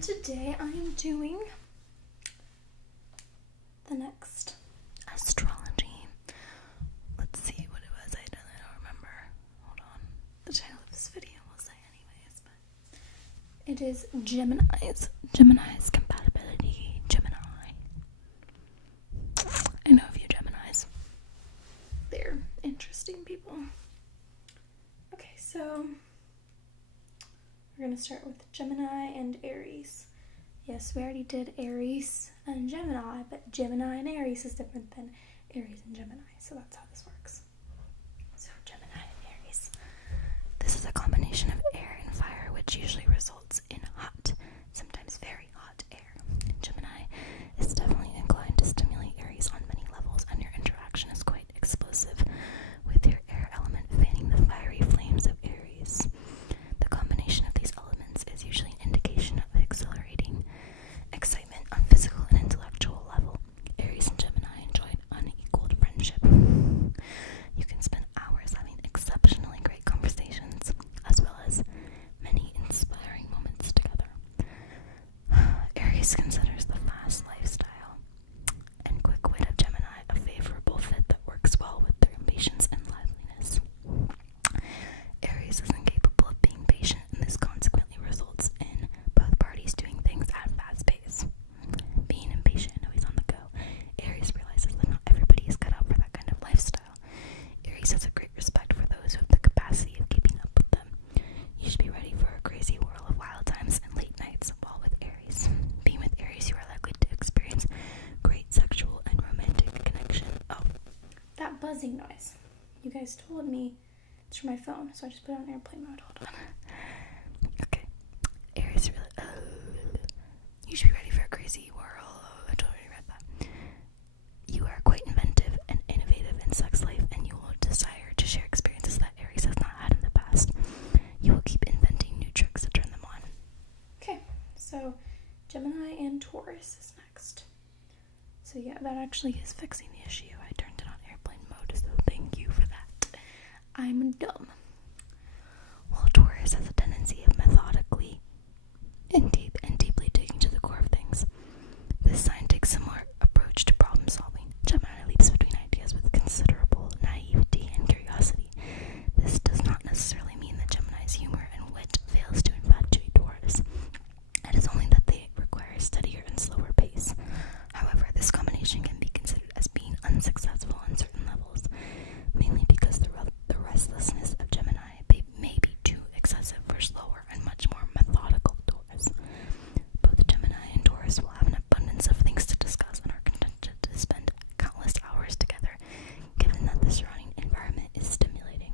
And today I am doing the next astrology. Let's see what it was. I don't remember. Hold on. The title of this video will say anyways, but it is Gemini's Compatibility. Gemini. I know a few Geminis. They're interesting people. Okay, so we're going to start with Gemini and Aries. Yes, we already did Aries and Gemini, but Gemini and Aries is different than Aries and Gemini, so that's how this works. So Gemini and Aries. This is a combination of air and fire, which usually results in hot, sometimes very hot air. Gemini is definitely inclined to stimulate Aries on many levels, and your interaction is quite explosive, with your air element fanning the fiery flames of Aries. The combination of these elements is usually an indication of exhilarating excitement on physical and intellectual level. Aries and Gemini enjoy an unequaled friendship. You can spend hours having exceptionally great conversations, as well as many inspiring moments together. Aries considers the fast lifestyle and quick wit of Gemini a favorable fit that works well with their impatience and liveliness. Aries is incapable of being patient, and this consequently results in both parties doing things at a fast pace. Being impatient and always on the go, Aries realizes that not everybody is cut out for that kind of lifestyle. Aries has a great respect for those who have the capacity of keeping up with them. You should be ready for a crazy whirl of wild times and late nights while with Aries. Being with Aries, you are likely to experience great sexual and romantic connection. Oh, that buzzing noise. You guys told me it's from my phone, so I just put it on airplane mode. Hold on. Okay. Aries really. You should be ready for a crazy whirl. I totally read that. You are quite inventive and innovative in sex life, and you will desire to share experiences that Aries has not had in the past. You will keep inventing new tricks to turn them on. Okay, so Gemini and Taurus is next. So yeah, that actually is fixing the issue. I turned it on airplane mode, so thank you for that. I'm dumb. Well, Taurus has a tendency of methodically and deeply digging to the core of things. This sign takes a similar approach to problem solving. Gemini leaps between ideas with considerable naivety and curiosity. This does not necessarily mean that Gemini's humor and wit fails to infatuate Taurus. It is only that they require a steadier and slower pace. However, this combination can be considered as being unsuccessful on certain levels, mainly because the restlessness of Gemini may be too excessive for slower and much more methodical Taurus. Both Gemini and Taurus will have an abundance of things to discuss and are contented to spend countless hours together, given that the surrounding environment is stimulating.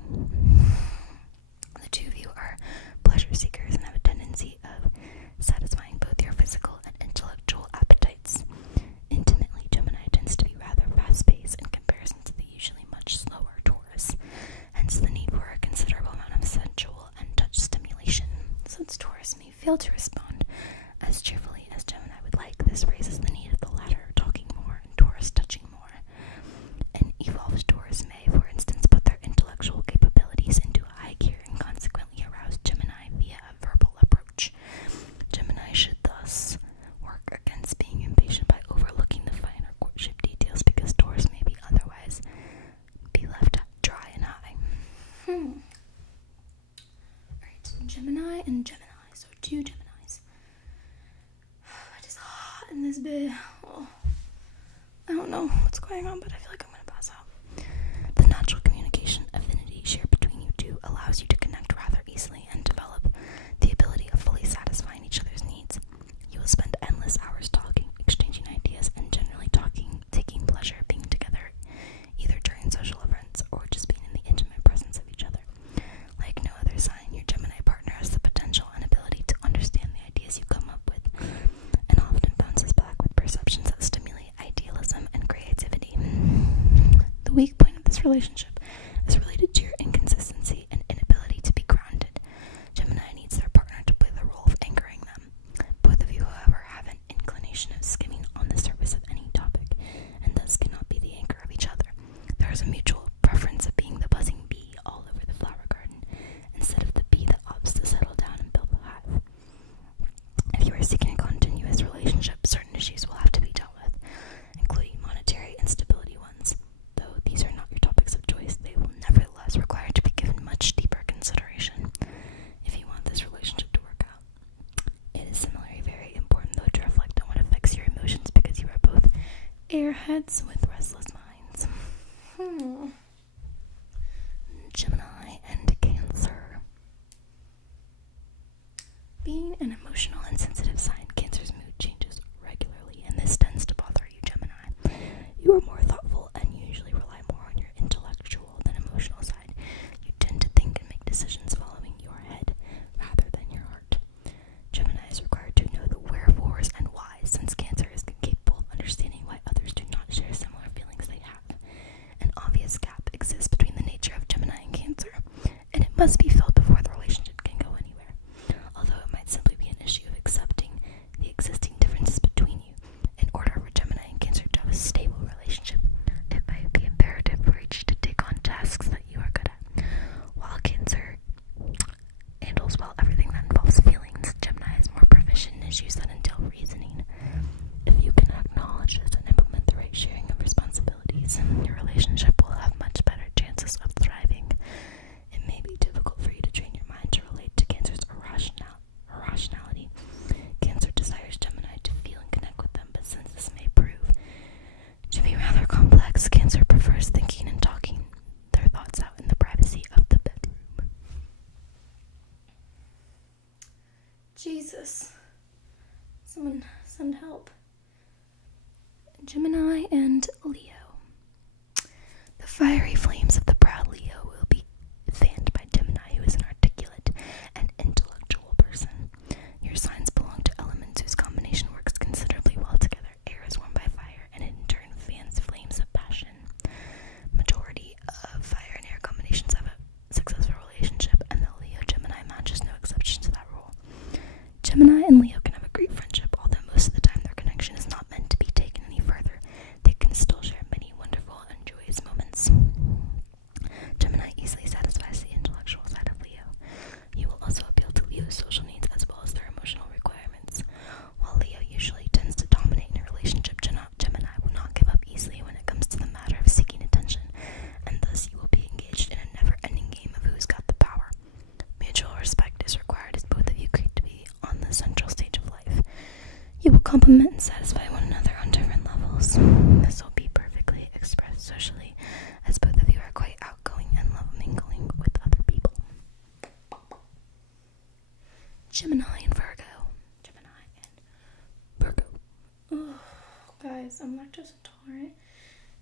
The two of you are pleasure seekers and have a tendency of satisfying both your physical and intellectual appetites. Intimately, Gemini tends to be rather fast-paced in comparison to the usually much slower Taurus, hence the need for a considerable amount of sensual and touch stimulation. Since Taurus may fail to respond as cheerfully as Gemini would like, this raises the need of the latter talking more and Taurus touching more. An evolved Taurus may, for instance, put their intellectual capabilities into a high gear and consequently arouse Gemini via a verbal approach. Gemini should thus work against being impatient by overlooking the finer courtship details, because Taurus may be otherwise be left dry and high. Alright, Gemini and Gemini. So two Geminis. It is hot in this bed. Oh, I don't know what's going on, but I feel like I'm going to pass out. The natural communication affinity shared between you two allows you to connect rather easily and develop the ability of fully satisfying each other's needs. You will spend endless hours talking, exchanging ideas, and generally taking pleasure being together, either during social events or just being in the intimate presence of each other. Like no other sign, your Gemini partner has the potential and ability to understand the ideas you come up with, and often bounces back with perceptions that stimulate idealism and creativity. The weak point of this relationship is related to your inconsistency and inability to be grounded. Gemini needs their partner to play the role of anchoring them. Both of you, however, have an inclination of skimming on the surface of any topic, and thus cannot be the anchor of each other. There is a mutual preference of being the buzzing bee all over the flower garden, instead of the bee that opts to settle down and build the hive. If you are seeking a heads with restless minds. Gemini and Cancer. Being an emotional and sensitive sign, Cancer's mood changes regularly, and this tends to bother you, Gemini. You are more thoughtful and usually rely more on your intellectual than emotional side. You tend to think and make decisions following your head rather than your heart. Gemini is required to know the wherefores and whys, since Cancer is capable of understanding why others do not share similar feelings they have. An obvious gap exists between the nature of Gemini and Cancer, and it must be filled before the relationship can go anywhere. Although it might simply be an issue of accepting the existing differences between you. In order for Gemini and Cancer to have a stable relationship, it might be imperative for each to take on tasks that you are good at. While Cancer handles well everything that involves feelings, Gemini is more proficient in issues that entail reasoning. If you can acknowledge this and implement the right sharing of responsibilities, your relationship will have much better chances of thriving. It may be difficult for you to train your mind to relate to Cancer's irrationality. Cancer desires Gemini to feel and connect with them, but since this may prove to be rather complex, Cancer prefers thinking and talking their thoughts out in the privacy of the bedroom. Jesus. Someone send help. Gemini and Leo. The fiery flames of the proud Leo will be fanned by Gemini, who is an articulate and intellectual person. Your signs belong to elements whose combination works considerably well together. Air is warmed by fire, and in turn fans flames of passion. Majority of fire and air combinations have a successful relationship, and the Leo-Gemini match is no exception to that rule. Gemini and Leo can have a great friendship, although most of the time their connection is not meant to be taken any further. They can still share many wonderful and joyous moments. Gemini easily satisfies the intellectual side of Leo. You will also appeal to Leo's social needs as well as their emotional requirements. While Leo usually tends to dominate in a relationship, Gemini will not give up easily when it comes to the matter of seeking attention, and thus you will be engaged in a never-ending game of who's got the power. Mutual respect is required as both of you crave to be on the central stage of life. You will complement and satisfy one another on different levels. This will be perfectly expressed socially, as both of you are quite outgoing and love mingling with other people. Gemini and Virgo. Oh, guys, I'm lactose intolerant,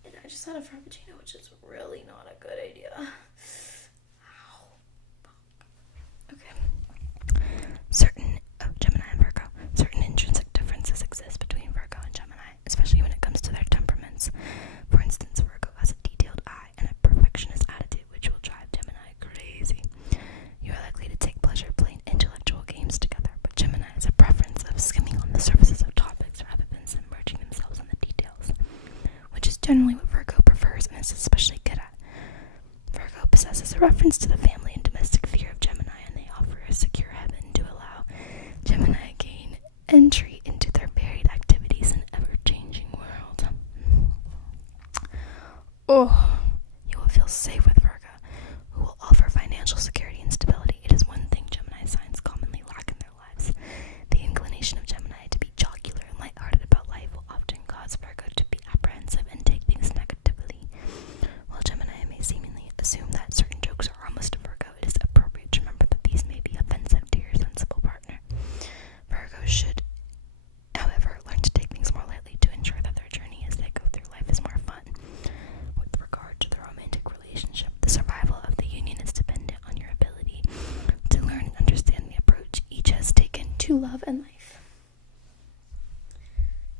and I just had a frappuccino, which is really not a good idea. Ow. Okay. Gemini and Virgo. Certain intrinsic differences exist between Virgo and Gemini, especially when it comes to their temperaments. For instance, Virgo has a detailed eye and a perfectionist attitude, which will drive Gemini crazy. You are likely to take pleasure playing intellectual games together, but Gemini has a preference of skimming on the surfaces of topics rather than submerging themselves in the details, which is generally what Virgo prefers and is especially good at. Virgo possesses a reference to the family and domestic fear of Gemini, and they offer a secure heaven to allow Gemini gain entry into their varied activities in an ever-changing world. Oh, you will feel safe with Virgo, who will offer financial security and stability. It is one thing Gemini signs commonly lack in their lives. The inclination of Gemini to be jocular and lighthearted about life will often cause Virgo to be apprehensive and take things negatively. While Gemini may seemingly assume that certain jokes are harmless to Virgo, it is appropriate to remember that these may be offensive to your sensible partner. Virgo should, however, learn to take things more lightly to ensure that their journey as they go through life is more fun. With regard to the romantic relationship, the survival of the union is dependent on your ability to learn and understand the approach each has taken to love and life.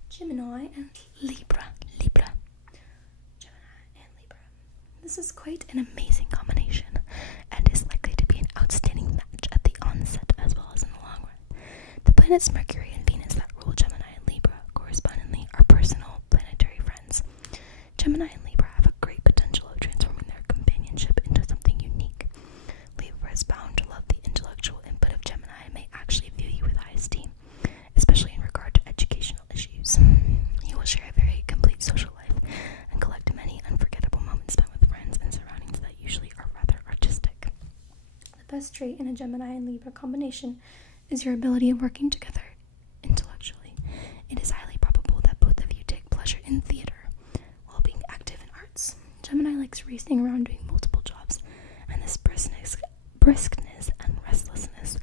Gemini and Libra. Gemini and Libra. This is quite an amazing combination, and is likely to be an outstanding match at the onset as well as in the long run. The planets Mercury and Venus that rule Gemini and Libra correspondingly are personal planetary friends. Gemini and Libra have a great potential of transforming their companionship into something unique. Libra is bound to love the intellectual input of Gemini and may actually view you with high esteem, especially in regard to educational issues. You will share a very complete social life and collect many unforgettable moments spent with friends and surroundings that usually are rather artistic. The best trait in a Gemini and Libra combination is your ability of working together intellectually. It is highly probable that both of you take pleasure in theater. legs racing around doing multiple jobs, and this briskness and restlessness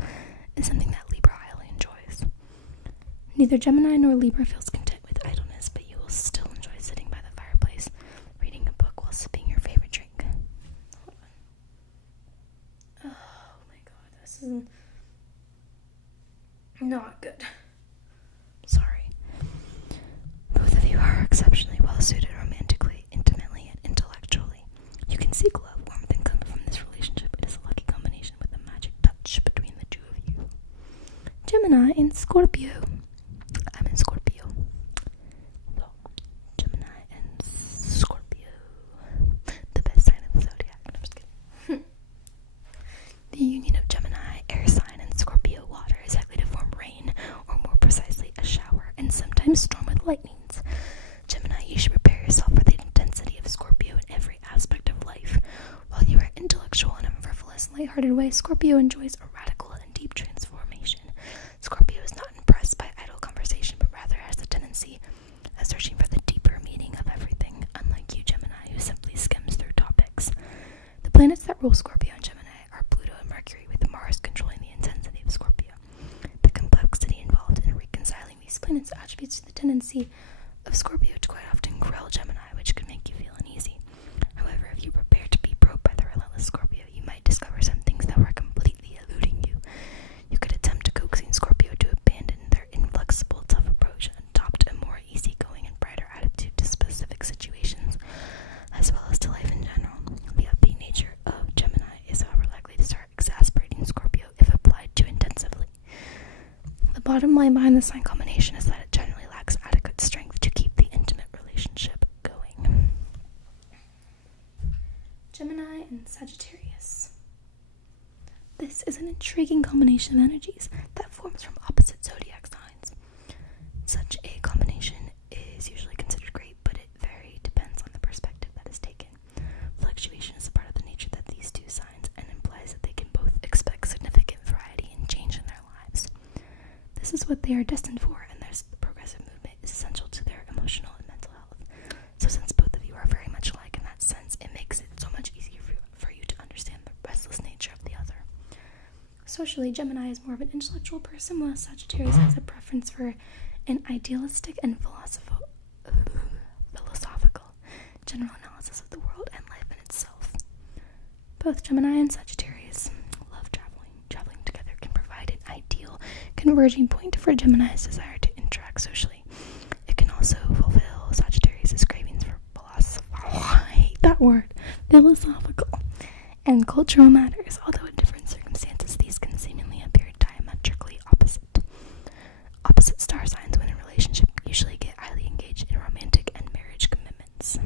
is something that Libra highly enjoys. Neither Gemini nor Libra feels content with idleness, but you will still enjoy sitting by the fireplace, reading a book while sipping your favorite drink. Hold on. Oh my god, this is not good. Sorry. Both of you are exceptionally well suited romantically, intimately, and intellectually. You can seek love, warmth, and comfort from this relationship. It is a lucky combination with a magic touch between the two of you. Gemini and Scorpio. I'm in Scorpio. So, Gemini and Scorpio. The best sign of the zodiac. No, I'm just kidding. The union of Gemini, air sign, and Scorpio water is likely to form rain, or more precisely, a shower, and sometimes storm with lightnings. Gemini, you should prepare yourself for the intensity of Scorpio in every aspect of life. While you are intellectual in a frivolous, lighthearted way, Scorpio enjoys a radical and deep transformation. Scorpio is not impressed by idle conversation, but rather has the tendency of searching for the deeper meaning of everything, unlike you, Gemini, who simply skims through topics. The planets that rule Scorpio and Gemini are Pluto and Mercury, with Mars controlling the intensity of Scorpio. The complexity involved in reconciling these planets attributes to the tendency of Scorpio to quite often grill Gemini, which could make you feel uneasy. However, if you prepare to be probed by the relentless Scorpio, you might discover some things that were completely eluding you. You could attempt to coaxing Scorpio to abandon their inflexible, tough approach and adopt a more easygoing and brighter attitude to specific situations, as well as to life in general. The upbeat nature of Gemini is, however, likely to start exasperating Scorpio if applied too intensively. The bottom line behind the sign combination is that it generally lacks adequate strength to keep the intimate relationship going. Gemini and Sagittarius. This is an intriguing combination of energies that forms from opposite zodiac signs. Such a combination is usually considered great, but it very depends on the perspective that is taken. Fluctuation is a part of the nature of these two signs and implies that they can both expect significant variety and change in their lives. This is what they are destined for, and their progressive movement is essential to their emotional and mental health. So since both of you are very much alike in that sense, it makes it so much easier for you to understand the restless nature of the other. Socially, Gemini is more of an intellectual person, while Sagittarius has a preference for an idealistic and philosophical general analysis of the world and life in itself. Both Gemini and Sagittarius love traveling. Traveling together can provide an ideal converging point for Gemini's desire to interact socially. It can also fulfill Sagittarius' cravings for philosophical and cultural matters, although in different circumstances these can seemingly appear diametrically opposite. Opposite star signs when in a relationship usually get highly engaged in romantic and marriage commitments.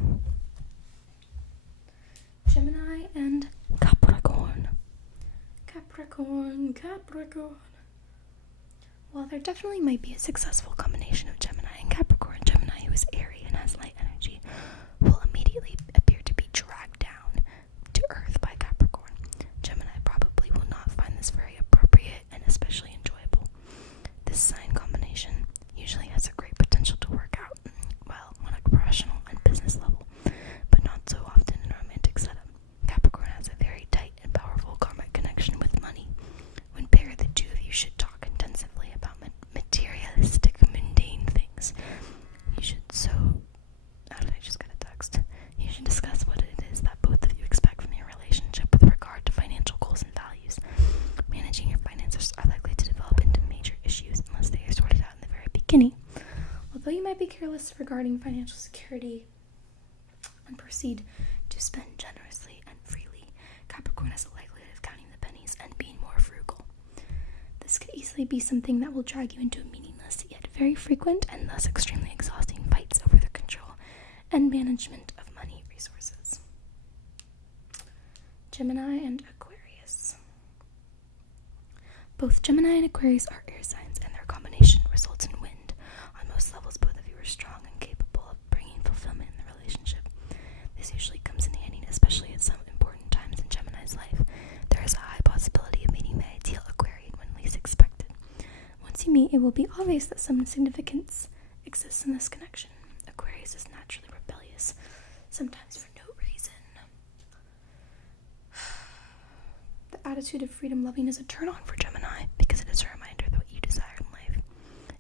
Gemini and Capricorn. Capricorn. While there definitely might be a successful combination of Gemini and Capricorn, Gemini, who is airy and has light energy, will immediately appear to be dragged down to earth by Capricorn. Gemini probably will not find this very appropriate and especially enjoyable. This sign combination usually has a great potential to work out, well, on a professional and business level, but not so often in a romantic setup. Capricorn has a very tight and powerful karmic connection with money. When paired, the two of you should talk intensively about materialistic, mundane things. You should You should discuss what it is that both of you expect from your relationship with regard to financial goals and values. Managing your finances are likely to develop into major issues unless they are sorted out in the very beginning. Although you might be careless regarding financial security and proceed to spend generously and freely, Capricorn has a likelihood of counting the pennies and being more frugal. This could easily be something that will drag you into a meaningless yet very frequent and thus extremely exhausting fights over the control and management of money resources. Gemini and Aquarius. Both Gemini and Aquarius are air signs, and their combination results in wind. On most levels, both of you are strong and capable of bringing fulfillment in the relationship. This usually comes in handy, especially at some important times in Gemini's life. There is a high possibility of meeting the ideal Aquarian when least expected. Once you meet, it will be obvious that some significance exists in this connection. Aquarius is naturally rebellious, sometimes for no reason. attitude of freedom loving is a turn on for Gemini because it is a reminder that what you desire in life,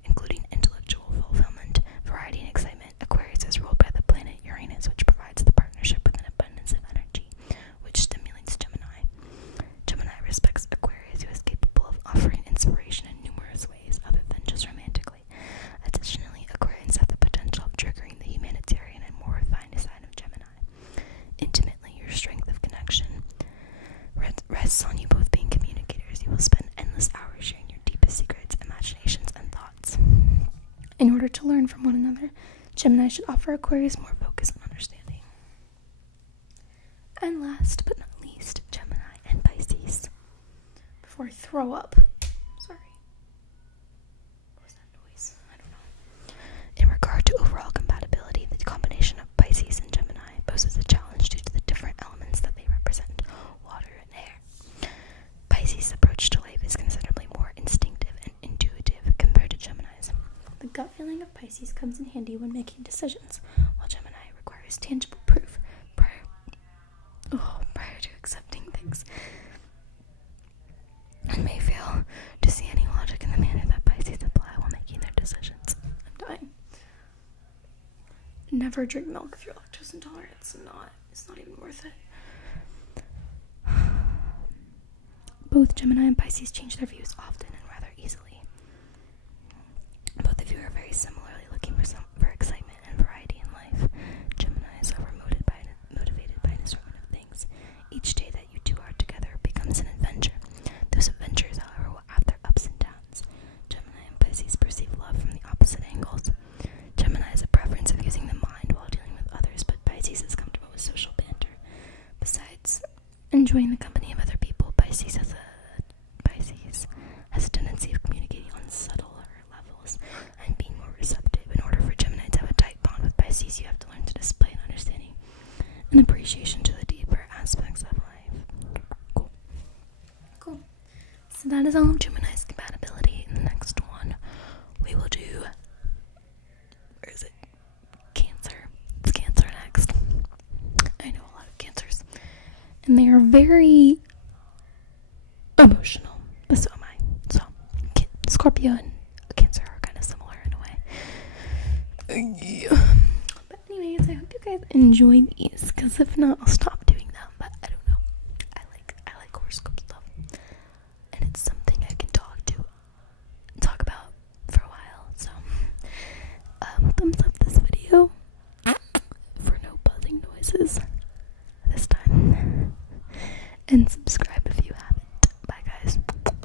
including intellectual fulfillment, variety, and excitement. Aquarius is ruled by the planet Uranus, which provides the partnership with an abundance of energy, which stimulates Gemini. Gemini respects Aquarius, who is capable of offering inspiration in numerous ways other than just romantically. Additionally, Aquarians have the potential of triggering the humanitarian and more refined side of Gemini. Intimately, your strength of connection rests on you both being communicators. You will spend endless hours sharing your deepest secrets, imaginations, and thoughts. In order to learn from one another, Gemini should offer Aquarius more focus and understanding. And last but not least, Gemini and Pisces. Before I throw up. Sorry. What was that noise? I don't know. In regard to overall compatibility, the combination of Pisces and Gemini poses a challenge due to the different elements that they represent, water and air. Pisces' approach to life is considerably more instinctive and intuitive compared to Gemini's. The gut feeling of Pisces comes in handy when making decisions, while Gemini requires tangible proof prior to accepting things, and may fail to see any logic in the manner that Pisces apply while making their decisions. I'm dying. Never drink milk if you're lactose intolerant. It's not even worth it. Both Gemini and Pisces change their views often and rather easily. Both of you are very similarly looking for excitement and variety in life. Gemini is motivated by an assortment of things. Each day that you two are together becomes an adventure. Those adventures, however, will have their ups and downs. Gemini and Pisces perceive love from the opposite angles. Gemini has a preference of using the mind while dealing with others, but Pisces is comfortable with social banter. Besides enjoying the company of other people, Pisces has a tendency of communicating on subtler levels and being more receptive. In order for Gemini to have a tight bond with Pisces, you have to learn to display an understanding and appreciation to the deeper aspects of life. Cool. So that is all of Gemini's compatibility. In the next one, we will do, where is it? Cancer. It's Cancer next. I know a lot of Cancers, and they are very emotional, but so am I. So, Scorpio and Cancer are kind of similar in a way. But anyways, I hope you guys enjoy these, because if not, I'll stop doing them. But I don't know. I like horoscope stuff, and it's something I can talk about for a while. So, thumbs up this video for no buzzing noises this time, and subscribe.